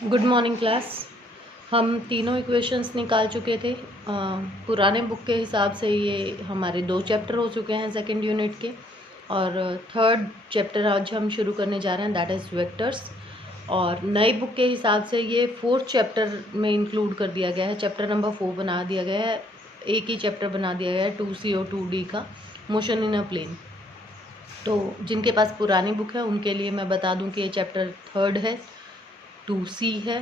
Good morning class. हम तीनों equations निकाल चुके थे। पुराने बुक के हिसाब से ये हमारे 2 चैप्टर हो चुके हैं सेकंड यूनिट के, और थर्ड चैप्टर आज हम शुरू करने जा रहे हैं, दैट इज़ वेक्टर्स। और नई बुक के हिसाब से ये 4th चैप्टर में इंक्लूड कर दिया गया है, चैप्टर नंबर 4 बना दिया गया है, एक ही चैप्टर बना दिया गया है 2C और 2D का, मोशन इन अ प्लेन। तो जिनके पास पुरानी बुक है उनके लिए मैं बता दूं कि ये चैप्टर थर्ड है, 2C है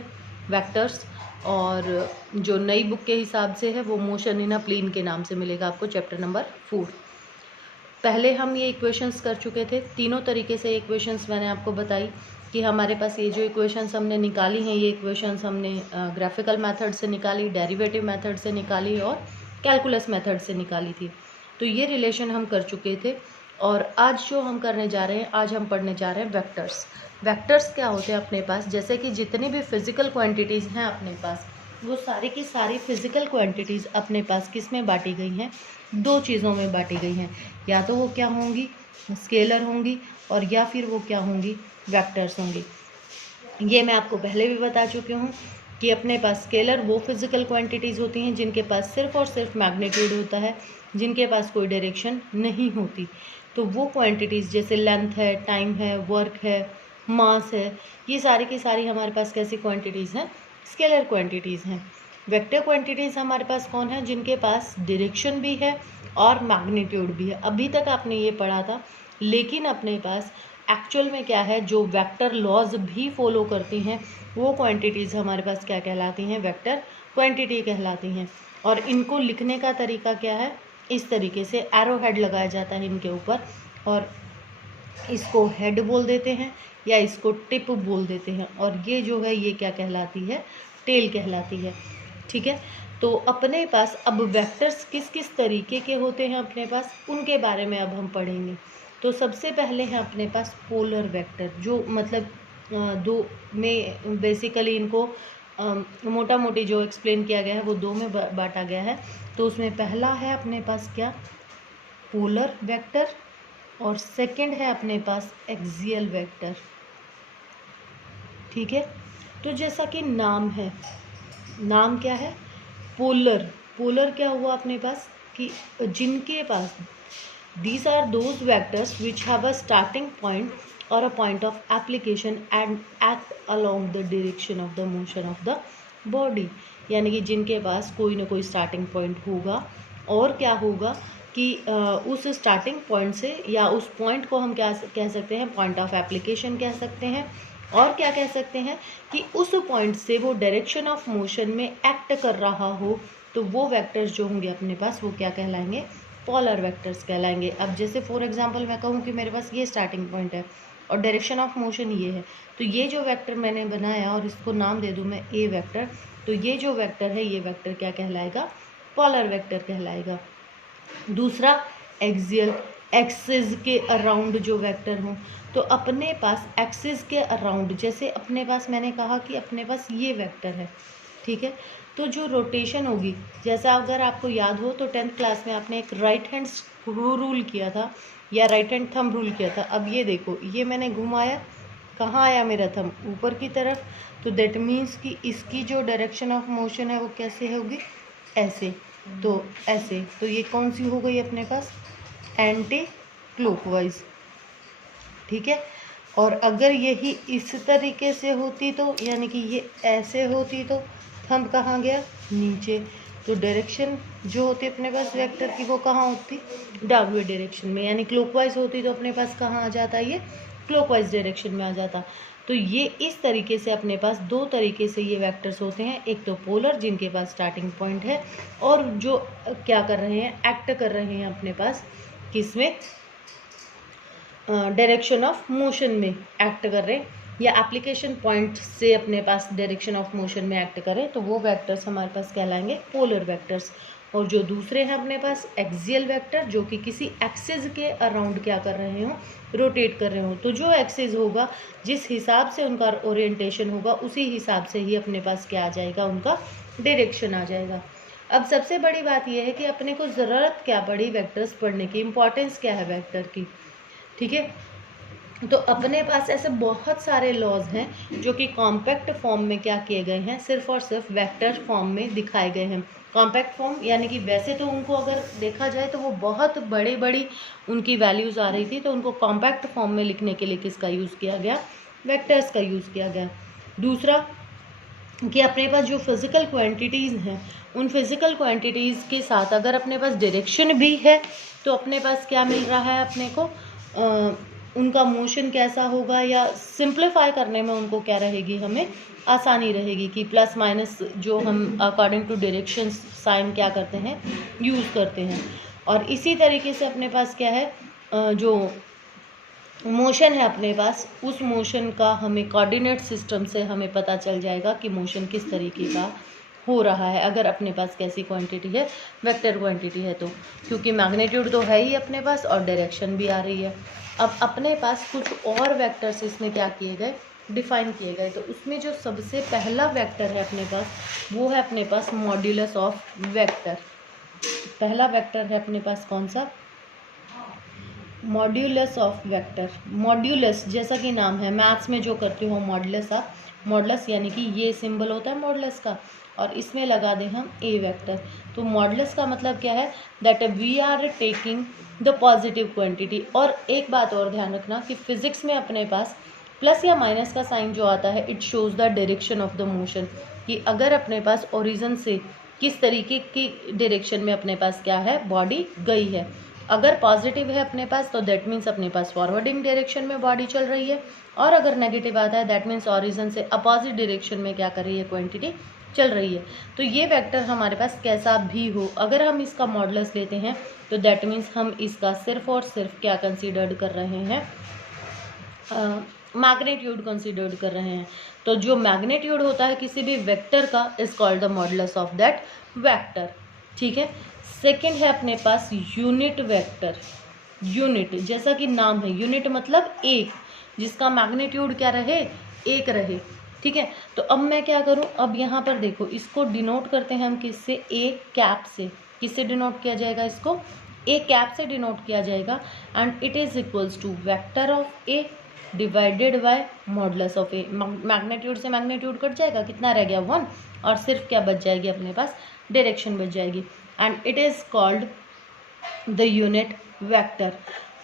वेक्टर्स, और जो नई बुक के हिसाब से है वो मोशन इन अ प्लेन के नाम से मिलेगा आपको चैप्टर नंबर 4। पहले हम ये इक्वेशंस कर चुके थे, तीनों तरीके से इक्वेशंस मैंने आपको बताई कि हमारे पास ये जो इक्वेशंस हमने निकाली हैं, ये इक्वेशंस हमने ग्राफिकल मेथड से निकाली, डेरिवेटिव मेथड से निकाली और कैलकुलस मेथड से निकाली थी। तो ये रिलेशन हम कर चुके थे। और आज जो हम करने जा रहे हैं, आज हम पढ़ने जा रहे हैं वेक्टर्स। वेक्टर्स क्या होते हैं अपने पास, जैसे कि जितनी भी फिजिकल क्वांटिटीज़ हैं अपने पास, वो सारी की सारी फिजिकल क्वांटिटीज़ अपने पास किस में बांटी गई हैं, 2 चीज़ों में बांटी गई हैं। या तो वो क्या होंगी, स्केलर होंगी, और या फिर वो क्या होंगी, वेक्टर्स होंगी। ये मैं आपको पहले भी बता चुकी हूँ कि अपने पास स्केलर वो फिजिकल क्वांटिटीज़ होती हैं जिनके पास सिर्फ और सिर्फ मैग्नीट्यूड होता है, जिनके पास कोई डायरेक्शन नहीं होती। तो वो क्वांटिटीज़ जैसे लेंथ है, टाइम है, वर्क है, मास है, ये सारी की सारी हमारे पास कैसी क्वांटिटीज़ हैं, स्केलर क्वांटिटीज़ हैं। वेक्टर क्वांटिटीज़ हमारे पास कौन है, जिनके पास डायरेक्शन भी है और मैग्नीट्यूड भी है। अभी तक आपने ये पढ़ा था, लेकिन अपने पास एक्चुअल में क्या है, जो वेक्टर लॉज भी फॉलो करती हैं वो क्वांटिटीज़ हमारे पास क्या कहलाती हैं, वेक्टर क्वांटिटी कहलाती हैं। और इनको लिखने का तरीका क्या है, इस तरीके से एरो हेड लगाया जाता है इनके ऊपर, और इसको हेड बोल देते हैं या इसको टिप बोल देते हैं, और ये जो है ये क्या कहलाती है, टेल कहलाती है। ठीक है, तो अपने पास अब वेक्टर्स किस किस तरीके के होते हैं अपने पास, उनके बारे में अब हम पढ़ेंगे। तो सबसे पहले है अपने पास पोलर वेक्टर, जो मतलब दो में बेसिकली इनको मोटा मोटी जो एक्सप्लेन किया गया है वो 2 में बांटा गया है। तो उसमें पहला है अपने पास क्या, पोलर वेक्टर, और सेकंड है अपने पास एक्सियल वेक्टर। ठीक है, तो जैसा कि नाम है, नाम क्या है, पोलर। पोलर क्या हुआ अपने पास कि जिनके पास these are those vectors which have a starting point or a point of application and act along the direction of the motion of the body। यानी कि जिनके पास कोई ना कोई स्टार्टिंग पॉइंट होगा, और क्या होगा कि उस स्टार्टिंग पॉइंट से, या उस पॉइंट को हम क्या कह सकते हैं, पॉइंट ऑफ एप्लीकेशन कह सकते हैं, और क्या कह सकते हैं कि उस पॉइंट से वो डायरेक्शन ऑफ मोशन में एक्ट कर रहा हो। तो वो वेक्टर्स जो होंगे अपने पास वो क्या कहलाएंगे, पोलर वेक्टर्स कहलाएंगे। अब जैसे फॉर एग्जांपल मैं कहूँ कि मेरे पास ये स्टार्टिंग पॉइंट है और डायरेक्शन ऑफ मोशन ये है, तो ये जो वेक्टर मैंने बनाया और इसको नाम दे दूँ मैं ए वेक्टर, तो ये जो वेक्टर है ये वेक्टर क्या कहलाएगा, पोलर वेक्टर कहलाएगा। दूसरा एक्सियल, एक्सिस के अराउंड जो वेक्टर हों, तो अपने पास एक्सिस के अराउंड, जैसे अपने पास मैंने कहा कि अपने पास ये वेक्टर है, ठीक है, तो जो रोटेशन होगी, जैसा अगर आपको याद हो तो 10th क्लास में आपने एक राइट हैंड रूल किया था या राइट हैंड थंब रूल किया था। अब ये देखो, ये मैंने घुमाया, कहाँ आया मेरा थंब, ऊपर की तरफ, तो दैट मीन्स कि इसकी जो डायरेक्शन ऑफ मोशन है वो कैसे होगी, ऐसे। तो ऐसे, तो ये कौन सी हो गई अपने पास, एंटी क्लॉकवाइज। ठीक है, और अगर यही इस तरीके से होती तो, यानी कि ये ऐसे होती तो थंब कहाँ गया, नीचे। तो डायरेक्शन जो होती है अपने पास वेक्टर की वो कहाँ होती, डाउनवर्ड डायरेक्शन में, यानी क्लॉकवाइज होती तो अपने पास कहाँ आ जाता, ये क्लॉकवाइज डायरेक्शन में आ जाता। तो ये इस तरीके से अपने पास 2 तरीके से ये वेक्टर्स होते हैं, एक तो पोलर जिनके पास स्टार्टिंग पॉइंट है, और जो क्या कर रहे हैं, एक्ट कर रहे हैं अपने पास किसमें, डायरेक्शन ऑफ मोशन में एक्ट कर रहे हैं, या एप्लीकेशन पॉइंट से अपने पास डायरेक्शन ऑफ मोशन में एक्ट करें, तो वो वेक्टर्स हमारे पास कहलाएंगे पोलर वेक्टर्स। और जो दूसरे हैं अपने पास एक्सियल वेक्टर, जो कि किसी एक्सिस के अराउंड क्या कर रहे हों, रोटेट कर रहे हों। तो जो एक्सिस होगा, जिस हिसाब से उनका ओरिएंटेशन होगा, उसी हिसाब से ही अपने पास क्या आ जाएगा, उनका डायरेक्शन आ जाएगा। अब सबसे बड़ी बात यह है कि अपने को ज़रूरत क्या पड़ी वेक्टर्स पढ़ने की, इंपॉर्टेंस क्या है वेक्टर की। ठीक है, तो अपने पास ऐसे बहुत सारे लॉज हैं जो कि कॉम्पैक्ट फॉर्म में क्या किए गए हैं, सिर्फ और सिर्फ वेक्टर फॉर्म में दिखाए गए हैं। कॉम्पैक्ट फॉर्म यानी कि वैसे तो उनको अगर देखा जाए तो वो बहुत बड़ी बड़ी उनकी वैल्यूज़ आ रही थी, तो उनको कॉम्पैक्ट फॉर्म में लिखने के लिए किसका यूज़ किया गया, वेक्टर्स का यूज़ किया गया। दूसरा कि अपने पास जो फिज़िकल क्वांटिटीज़ हैं, उन फिज़िकल क्वांटिटीज़ के साथ अगर अपने पास डायरेक्शन भी है तो अपने पास क्या मिल रहा है अपने को, उनका मोशन कैसा होगा, या सिंप्लीफाई करने में उनको क्या रहेगी, हमें आसानी रहेगी कि प्लस माइनस जो हम अकॉर्डिंग टू डायरेक्शन साइन क्या करते हैं, यूज़ करते हैं। और इसी तरीके से अपने पास क्या है, जो मोशन है अपने पास, उस मोशन का हमें कोऑर्डिनेट सिस्टम से हमें पता चल जाएगा कि मोशन किस तरीके का हो रहा है, अगर अपने पास कैसी क्वांटिटी है, वेक्टर क्वांटिटी है तो, क्योंकि मैग्नीट्यूड तो है ही अपने पास और डायरेक्शन भी आ रही है। अब अपने पास कुछ और वेक्टर्स इसमें क्या किए गए, डिफाइन किए गए। तो उसमें जो सबसे पहला वेक्टर है अपने पास, वो है अपने पास मॉड्यूलस ऑफ वेक्टर। पहला वेक्टर है अपने पास कौन सा, मॉड्यूलस ऑफ वेक्टर। मॉड्यूलस जैसा कि नाम है, मैथ्स में जो करते हो मॉड्यूलस, आप मॉडुलस यानी कि ये सिंबल होता है मॉडुलस का, और इसमें लगा दें हम ए वेक्टर। तो मॉडुलस का मतलब क्या है, that we are taking the positive quantity. और एक बात और ध्यान रखना कि फिजिक्स में अपने पास प्लस या माइनस का साइन जो आता है, it shows the direction of the motion, कि अगर अपने पास ओरिजिन से किस तरीके की डायरेक्शन में अपने पास क्या है, बॉडी गई है। अगर पॉजिटिव है अपने पास तो दैट मीन्स अपने पास फॉरवर्डिंग डायरेक्शन में बॉडी चल रही है, और अगर नेगेटिव आता है दैट मीन्स ओरिजिन से अपोजिट डायरेक्शन में क्या कर रही है, क्वांटिटी चल रही है। तो ये वेक्टर हमारे पास कैसा भी हो, अगर हम इसका मॉडुलस लेते हैं तो दैट मीन्स हम इसका सिर्फ और सिर्फ क्या कंसीडर्ड कर रहे हैं, मैग्नीट्यूड कंसीडर्ड कर रहे हैं। तो जो मैग्नीट्यूड होता है किसी भी वेक्टर का is called the modulus of that vector. ठीक है। सेकंड है अपने पास यूनिट वेक्टर। यूनिट जैसा कि नाम है, यूनिट मतलब एक, जिसका मैग्नीट्यूड क्या रहे, एक रहे। ठीक है। तो अब मैं क्या करूं, अब यहाँ पर देखो, इसको डिनोट करते हैं हम किससे, ए कैप से। किससे डिनोट किया जाएगा इसको, ए कैप से डिनोट किया जाएगा। And it is equals to vector of A divided by modulus of A. Magnitude से मैग्नीट्यूड कट जाएगा, कितना रह गया 1, और सिर्फ क्या बच जाएगी अपने पास, डायरेक्शन बच जाएगी। And it is called the unit vector.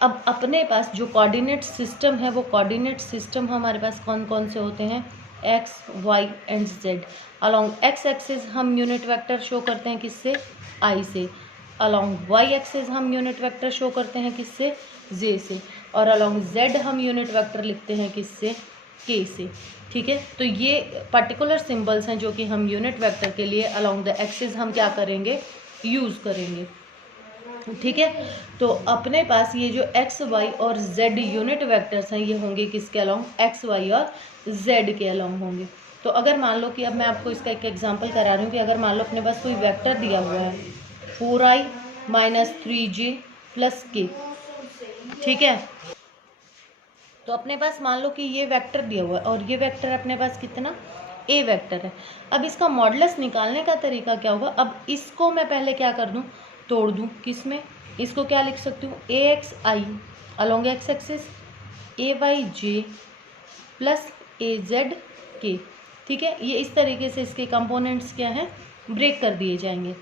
अब अपने पास जो कोऑर्डिनेट सिस्टम है, वो कोऑर्डिनेट सिस्टम हमारे पास कौन कौन से होते हैं, X Y and Z. Along X axis हम यूनिट वेक्टर शो करते हैं किससे, आई से। अलॉन्ग वाई एक्सिस हम यूनिट वेक्टर शो करते हैं किससे, जे से। और अलॉन्ग जेड हम यूनिट वेक्टर लिखते हैं किससे, के से। ठीक है। तो ये पर्टिकुलर सिंबल्स हैं जो कि हम यूनिट वेक्टर के लिए अलॉन्ग द एक्सिस हम क्या करेंगे, यूज़ करेंगे। ठीक है। तो अपने पास ये जो एक्स वाई और जेड यूनिट वेक्टर्स हैं, ये होंगे किसके अलॉन्ग, एक्स वाई और जेड के अलॉन्ग होंगे। तो अगर मान लो कि अब मैं आपको इसका एक एग्जांपल करा रही हूँ कि अगर मान लो अपने पास कोई वेक्टर दिया हुआ है 4i माइनस 3j प्लस के। ठीक है। तो अपने पास मान लो कि ये वेक्टर दिया हुआ है और ये वेक्टर अपने पास कितना, ए वेक्टर है। अब इसका मॉडुलस निकालने का तरीका क्या होगा, अब इसको मैं पहले क्या कर दूं, तोड़ दूं। किस में, इसको क्या लिख सकती हूँ, ए x I along X axis, A Y J plus a Z के। ठीक है। ये इस तरीके से इसके कंपोनेंट्स क्या हैं, ब्रेक कर दिए जाएंगे।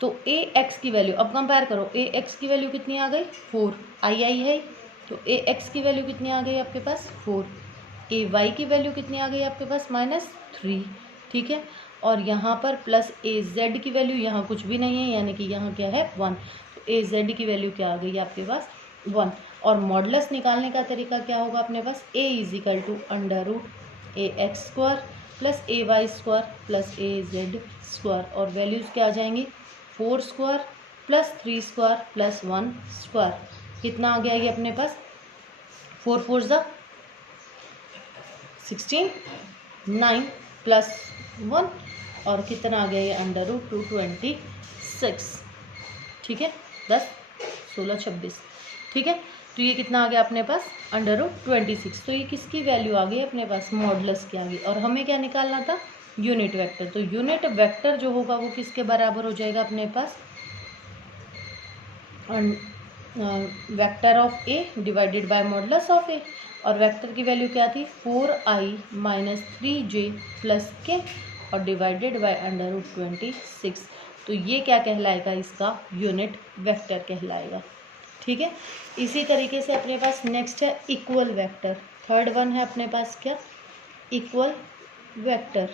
तो ए एक्स की वैल्यू, अब कंपेयर करो, ए एक्स की वैल्यू कितनी आ गई 4, आई आई है, तो ए एक्स की वैल्यू कितनी आ गई आपके पास 4, ए वाई की वैल्यू कितनी आ गई आपके पास -3। ठीक है। और यहाँ पर प्लस ए जेड की वैल्यू, यहाँ कुछ भी नहीं है यानी कि यहाँ क्या है 1, तो ए जेड की वैल्यू क्या आ गई आपके पास 1। और मॉडुलस निकालने का तरीका क्या होगा अपने पास, a is equal to √ a x square plus a y square plus a z square, और वैल्यूज़ क्या आ जाएंगी 4 square plus 3 square plus 1 square. कितना आ गया ये अपने पास, 4 4 ज़ा 16, 9 प्लस 1, और कितना आ गया ये √226। ठीक है। 10 16 26। ठीक है। तो ये कितना आ गया अपने पास √26। तो ये किसकी वैल्यू आ गई अपने पास, मॉडुलस की आ गई। और हमें क्या निकालना था, यूनिट वेक्टर। तो यूनिट वेक्टर जो होगा वो किसके बराबर हो जाएगा अपने पास, vector of A divided by modulus of a. और वेक्टर की वैल्यू क्या थी 4i माइनस 3j प्लस के और डिवाइडेड बाय √26। तो ये क्या कहलाएगा, इसका यूनिट वेक्टर कहलाएगा। ठीक है, इसी तरीके से अपने पास नेक्स्ट है इक्वल वेक्टर। थर्ड वन है अपने पास क्या, इक्वल वेक्टर।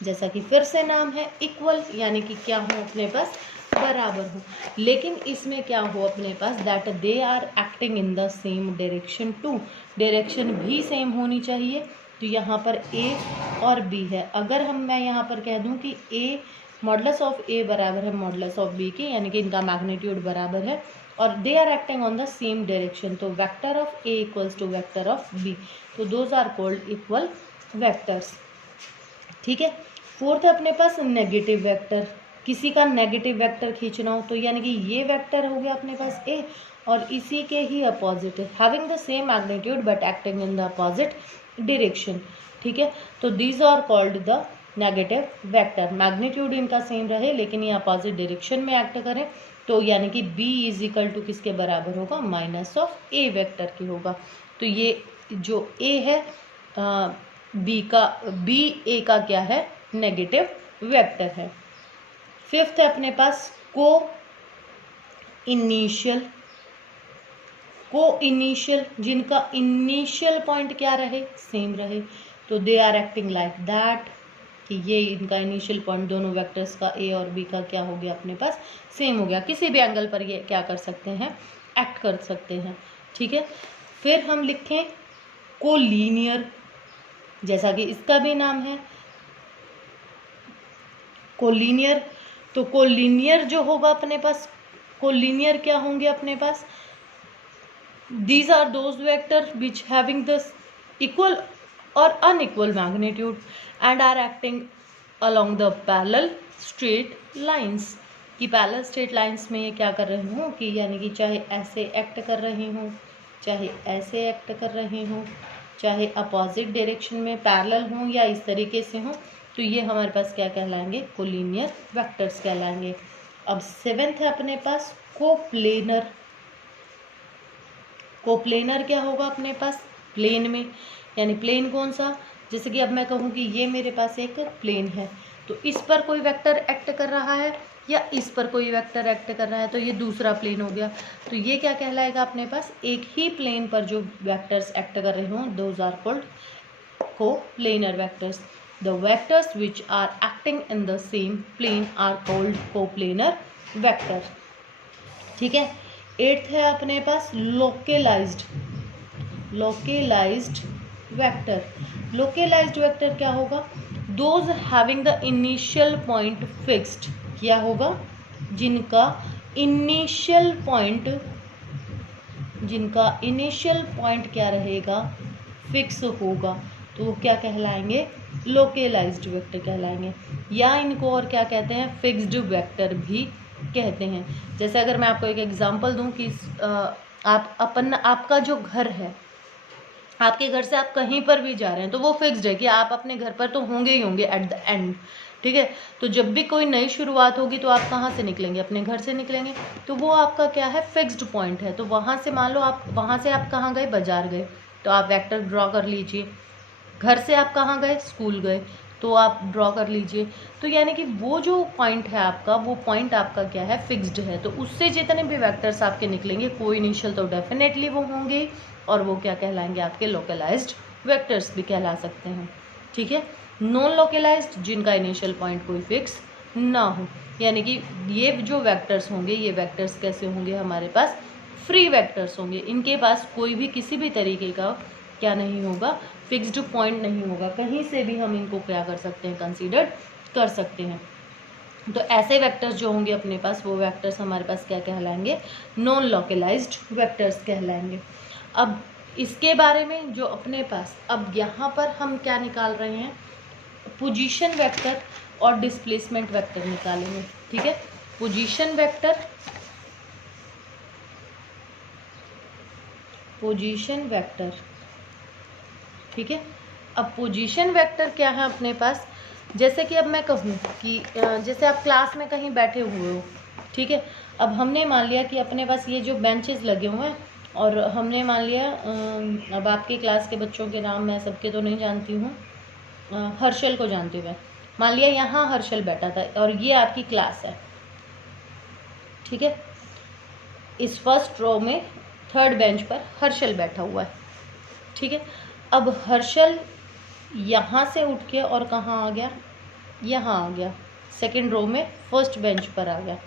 जैसा कि फिर से नाम है इक्वल, यानी कि क्या हो अपने पास, बराबर हो, लेकिन इसमें क्या हो अपने पास, that they are acting in the same direction to, direction भी सेम होनी चाहिए। तो यहाँ पर a और b है। अगर मैं यहाँ पर कह दूँ कि a मॉडुलस ऑफ a बराबर है मॉडुलस ऑफ b के, यानी कि इनका मैग्नीट्यूड बराबर है और they are acting on the same direction, तो vector of a equals to vector of b, तो those are called equal vectors. ठीक है, फोर्थ है अपने पास नेगेटिव वेक्टर। किसी का नेगेटिव वेक्टर खींचना हो तो यानी कि ये वेक्टर हो गया अपने पास a और इसी के ही अपोजिट है, having the same magnitude but acting in the opposite direction. ठीक है, तो these are called the negative vector. Magnitude इनका सेम रहे लेकिन ये अपोजिट डायरेक्शन में एक्ट करें, तो यानी कि b इज इक्वल टू किसके बराबर होगा, माइनस ऑफ a वेक्टर की होगा। तो ये जो a है b a का क्या है, नेगेटिव वेक्टर है। फिफ्थ है अपने पास को इनिशियल, जिनका इनिशियल पॉइंट क्या रहे, सेम रहे, तो they are acting like that, कि ये इनका इनिशियल पॉइंट दोनों वेक्टर्स का a और b का क्या हो गया अपने पास, सेम हो गया। किसी भी एंगल पर ये क्या कर सकते हैं, एक्ट कर सकते हैं। ठीक है, फिर हम लिखें कोलीनियर, जैसा कि इसका भी नाम है कोलीनियर। तो कोलीनियर जो होगा अपने पास, कोलीनियर क्या होंगे अपने पास, these are those vector which having the equal और unequal magnitude and are acting along the parallel straight lines. कि पैरेलल स्ट्रेट लाइंस में ये क्या कर रही हूँ, कि यानी कि चाहे ऐसे एक्ट कर रही हूँ, चाहे ऐसे एक्ट कर रही हूँ, चाहे अपोजिट डायरेक्शन में पैरेलल हूँ या इस तरीके से हूँ, तो ये हमारे पास क्या कहलाएंगे, कोलिनियर वेक्टर्स कहलाएंगे। अब सेवेंथ है अपने पास कोप्लेनर। कोप्लेनर क्या होगा अपने पास, प्लेन में, यानी प्लेन कौन सा, जैसे कि अब मैं कहूँ कि ये मेरे पास एक प्लेन है, तो इस पर कोई वेक्टर एक्ट कर रहा है या इस पर कोई वेक्टर एक्ट कर रहा है, तो ये दूसरा प्लेन हो गया। तो ये क्या कहलाएगा अपने पास, एक ही प्लेन पर जो वेक्टर्स एक्ट कर रहे हों, those are called coplanar vectors. The vectors which are acting in the same plane are called coplanar vector। ठीक है, एट्थ है अपने पास लोकेलाइज्ड वेक्टर। लोकेलाइज्ड वेक्टर क्या होगा, those having the initial point fixed, क्या होगा, जिनका इनिशियल पॉइंट क्या रहेगा, फिक्स होगा, तो वो क्या कहलाएंगे, लोकेलाइज्ड वेक्टर कहलाएंगे। या इनको और क्या कहते हैं, फिक्स्ड वेक्टर भी कहते हैं। जैसे अगर मैं आपको एक एग्जांपल दूं कि आपका जो घर है, आपके घर से आप कहीं पर भी जा रहे हैं तो वो फिक्स्ड है कि आप अपने घर पर तो होंगे ही होंगे एट द एंड। ठीक है, तो जब भी कोई नई शुरुआत होगी तो आप कहाँ से निकलेंगे, अपने घर से निकलेंगे, तो वो आपका क्या है, फिक्स्ड पॉइंट है। तो वहाँ से मान लो आप वहाँ से आप कहाँ गए, बाजार गए, तो आप वेक्टर ड्रॉ कर लीजिए। घर से आप कहाँ गए, स्कूल गए, तो आप ड्रॉ कर लीजिए। तो यानी कि वो जो पॉइंट है आपका, वो पॉइंट आपका क्या है, फिक्स्ड है। तो उससे जितने भी वेक्टर्स आपके निकलेंगे, को इनिशियल तो डेफिनेटली वो होंगे और वो क्या कहलाएंगे, आपके लोकलाइज्ड वेक्टर्स भी कहला सकते हैं। ठीक है, नॉन लोकलाइज्ड, जिनका इनिशियल पॉइंट कोई फिक्स ना हो, यानी कि ये जो वेक्टर्स होंगे, ये वेक्टर्स कैसे होंगे, हमारे पास फ्री वेक्टर्स होंगे। इनके पास कोई भी किसी भी तरीके का क्या नहीं होगा, फिक्स्ड पॉइंट नहीं होगा, कहीं से भी हम इनको क्या कर सकते हैं, कंसीडर कर सकते हैं। तो ऐसे वेक्टर्स जो होंगे अपने पास, वो वेक्टर्स हमारे पास क्या कहलाएंगे, नॉन लोकलाइज्ड वेक्टर्स कहलाएंगे। अब इसके बारे में जो अपने पास, अब यहाँ पर हम क्या निकाल रहे हैं, पोजीशन वेक्टर और डिस्प्लेसमेंट वेक्टर निकालेंगे। ठीक है, पोजीशन वेक्टर, ठीक है। अब पोजीशन वेक्टर क्या है अपने पास, जैसे कि अब मैं कहूँ कि जैसे आप क्लास में कहीं बैठे हुए हो, ठीक है, अब हमने मान लिया कि अपने पास ये जो बेंचेस लगे हुए हैं और हमने मान लिया अब आपकी क्लास के बच्चों के नाम मैं सबके तो नहीं जानती हूँ, हर्षल को जानती हूँ मैं। मान लिया यहाँ हर्षल बैठा था और ये आपकी क्लास है, ठीक है। इस फर्स्ट रो में थर्ड बेंच पर हर्षल बैठा हुआ है, ठीक है। अब हर्षल यहाँ से उठ के और कहाँ आ गया, यहाँ आ गया, सेकंड रो में फर्स्ट बेंच पर आ गया।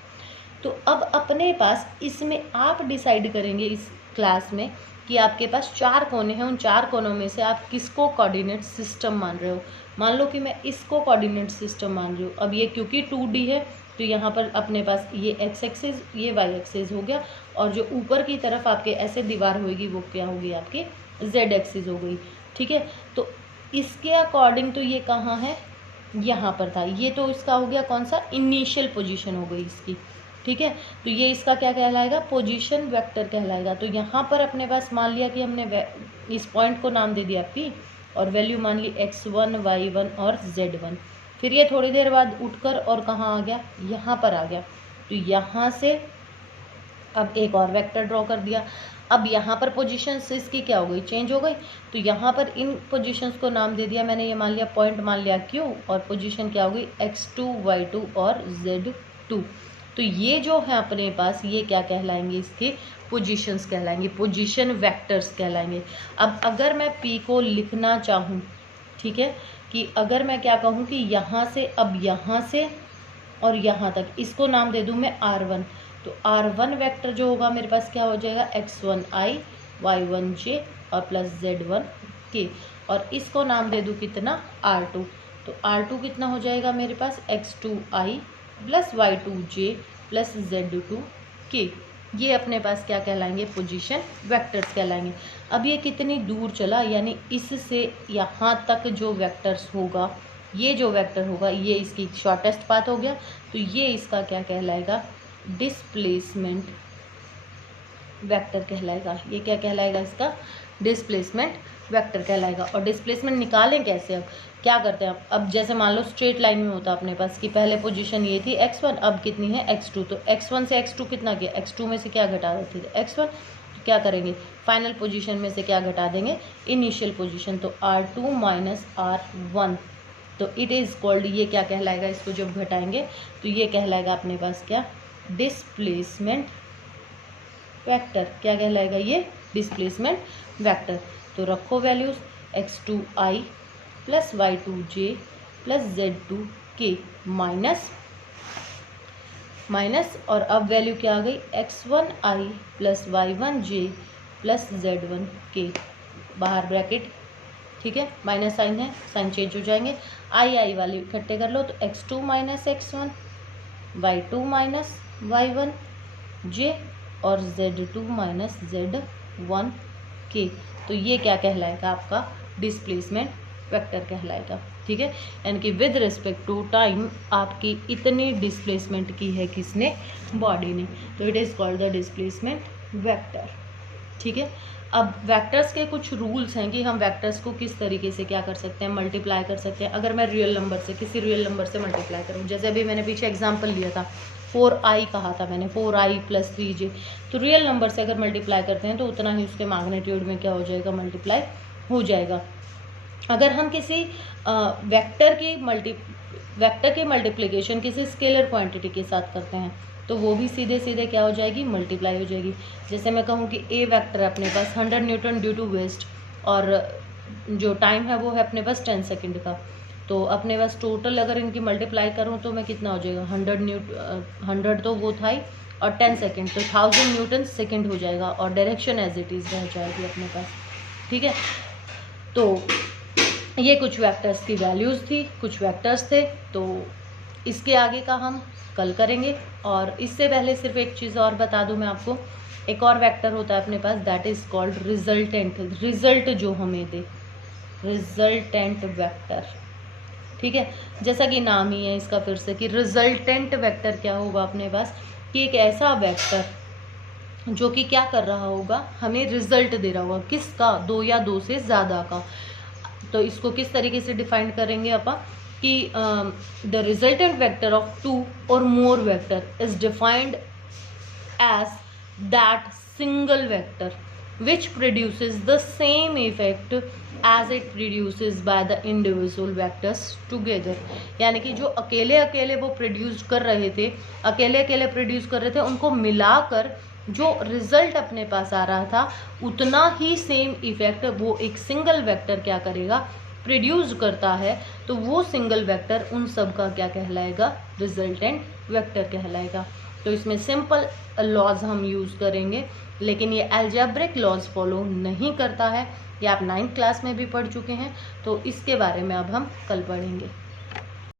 तो अब अपने पास इसमें आप डिसाइड करेंगे इस क्लास में कि आपके पास 4 कोने हैं, उन 4 कोनों में से आप किसको कोऑर्डिनेट सिस्टम मान रहे हो। मान लो कि मैं इसको कोऑर्डिनेट सिस्टम मान रही हूँ। अब ये क्योंकि 2D है तो यहाँ पर अपने पास ये x एक्सिस, ये y एक्सिस हो गया, और जो ऊपर की तरफ आपके ऐसे दीवार होगी वो क्या होगी, आपकी z एक्सिस हो गई, ठीक है। तो इसके अकॉर्डिंग तो ये कहाँ है, यहाँ पर था, ये तो इसका हो गया कौन सा, इनिशियल पोजीशन हो गई इसकी, ठीक है। तो ये इसका क्या कहलाएगा, पोजीशन वेक्टर कहलाएगा। तो यहाँ पर अपने पास मान लिया कि हमने इस पॉइंट को नाम दे दिया P और वैल्यू मान ली x1, y1 और z1। फिर ये थोड़ी देर बाद उठकर और कहाँ आ गया, यहाँ पर आ गया। तो यहाँ से अब एक और वेक्टर ड्रॉ कर दिया। अब यहाँ पर पोजीशंस इसकी क्या हो गई, चेंज हो गई। तो यहाँ पर इन पोजीशंस को नाम दे दिया मैंने, ये मान लिया पॉइंट मान लिया Q, और पोजीशन क्या हो गई x2, y2 और z2। तो ये जो है अपने पास ये क्या कहलाएंगे, इसके पोजीशंस कहलाएंगे, पोजीशन वेक्टर्स कहलाएंगे। अब अगर मैं P को लिखना चाहूँ, ठीक है, कि अगर मैं क्या कहूँ कि यहाँ से, अब यहाँ से और यहाँ तक इसको नाम दे दूँ मैं R1, तो R1 वेक्टर जो होगा मेरे पास क्या हो जाएगा, x1i, y1j और प्लस z1k, और इसको नाम दे दूँ कितना, R2, तो R2 कितना हो जाएगा मेरे पास, x2i plus y2j plus z2k। ये अपने पास क्या कहलाएंगे, पोजीशन वेक्टर्स कहलाएंगे। अब ये कितनी दूर चला, यानी इससे यहाँ तक जो वेक्टर्स होगा, ये जो वेक्टर होगा ये इसकी शॉर्टेस्ट पाथ हो गया। तो ये इसका क्या कहलाएगा, डिस्प्लेसमेंट वेक्टर कहलाएगा। ये क्या कहलाएगा, इसका डिस्प्लेसमेंट वेक्टर कहलाएगा। और डिस्प्लेसमेंट निकालें कैसे, अब क्या करते हैं, अब जैसे मान लो स्ट्रेट लाइन में होता अपने पास कि पहले पोजीशन ये थी x1, अब कितनी है x2, तो x1 से x2 कितना किया, x2 में से क्या घटा देते थे, x1, तो क्या करेंगे, फाइनल पोजीशन में से क्या घटा देंगे, इनिशियल पोजीशन, तो R2 माइनस R1, तो इट इज़ कॉल्ड, ये क्या कहलाएगा, इसको जब घटाएंगे तो ये कहलाएगा अपने पास क्या, डिस्प्लेसमेंट वेक्टर। क्या कहलाएगा, ये डिस्प्लेसमेंट वेक्टर। तो रखो values, x2i plus y2j plus z2k minus और अब वैल्यू क्या आ गई, x1i plus y1j plus z1k, बाहर ब्रैकेट, ठीक है, माइनस साइन है, साइन चेंज हो जाएंगे, आई वाली इकट्ठे कर लो, तो x2 minus x1, y2 minus y1 j और z2 माइनस z1k। तो ये क्या कहलाएगा, आपका डिस्प्लेसमेंट वेक्टर कहलाएगा, ठीक है। यानी कि विद रिस्पेक्ट टू टाइम आपकी इतनी डिस्प्लेसमेंट की है किसने, बॉडी ने, तो it is called the displacement vector, ठीक है। अब वेक्टर्स के कुछ रूल्स हैं कि हम वेक्टर्स को किस तरीके से क्या कर सकते हैं, मल्टीप्लाई कर सकते हैं। अगर मैं रियल नंबर से, किसी रियल नंबर से मल्टीप्लाई करूँ, जैसे अभी मैंने पीछे एग्जांपल लिया था 4i कहा था मैंने, 4i प्लस 3j, तो रियल नंबर से अगर मल्टीप्लाई करते हैं तो उतना ही उसके मैग्नीट्यूड में क्या हो जाएगा, मल्टीप्लाई हो जाएगा। अगर हम किसी वेक्टर की मल्टीप्लिकेशन किसी स्केलर क्वांटिटी के साथ करते हैं तो वो भी सीधे सीधे क्या हो जाएगी, मल्टीप्लाई हो जाएगी। जैसे मैं कहूँ कि ए वेक्टर है अपने पास 100 न्यूटन ड्यू टू वेस्ट, और जो टाइम है वो है अपने पास 10 सेकंड का, तो अपने पास टोटल अगर इनकी मल्टीप्लाई करूँ तो मैं कितना हो जाएगा, 100 तो वो था ही, और 10 सेकंड तो 1000 न्यूटन सेकंड हो जाएगा, और डायरेक्शन एज इट इज़ रह जाएगी अपने पास, ठीक है। तो ये कुछ वेक्टर्स की वैल्यूज़ थी, कुछ वेक्टर्स थे, तो इसके आगे का हम कल करेंगे। और इससे पहले सिर्फ एक चीज़ और बता दूं मैं आपको, एक और वेक्टर होता है अपने पास, that is called resultant, result जो हमें दे, रिजल्टेंट वेक्टर, ठीक है। जैसा कि नाम ही है इसका फिर से कि रिजल्टेंट वेक्टर क्या होगा अपने पास, कि एक ऐसा वेक्टर जो कि क्या कर रहा होगा, हमें रिजल्ट दे रहा होगा, किसका, 2 या 2 से ज़्यादा का। तो इसको किस तरीके से डिफाइन करेंगे अपन, कि द रिजल्टेंट वेक्टर ऑफ 2 और more vector is defined as that single vector, which produces the same effect as it produces by the individual vectors together। यानी कि जो अकेले अकेले वो प्रोड्यूस कर रहे थे, उनको मिलाकर जो रिजल्ट अपने पास आ रहा था उतना ही सेम इफेक्ट वो एक सिंगल वेक्टर क्या करेगा, प्रोड्यूस करता है। तो वो सिंगल वेक्टर उन सब का क्या कहलाएगा, रिजल्टेंट वेक्टर कहलाएगा। तो इसमें सिंपल लॉज हम यूज़ करेंगे, लेकिन ये अलजेब्रिक लॉज फॉलो नहीं करता है। ये आप 9th क्लास में भी पढ़ चुके हैं, तो इसके बारे में अब हम कल पढ़ेंगे।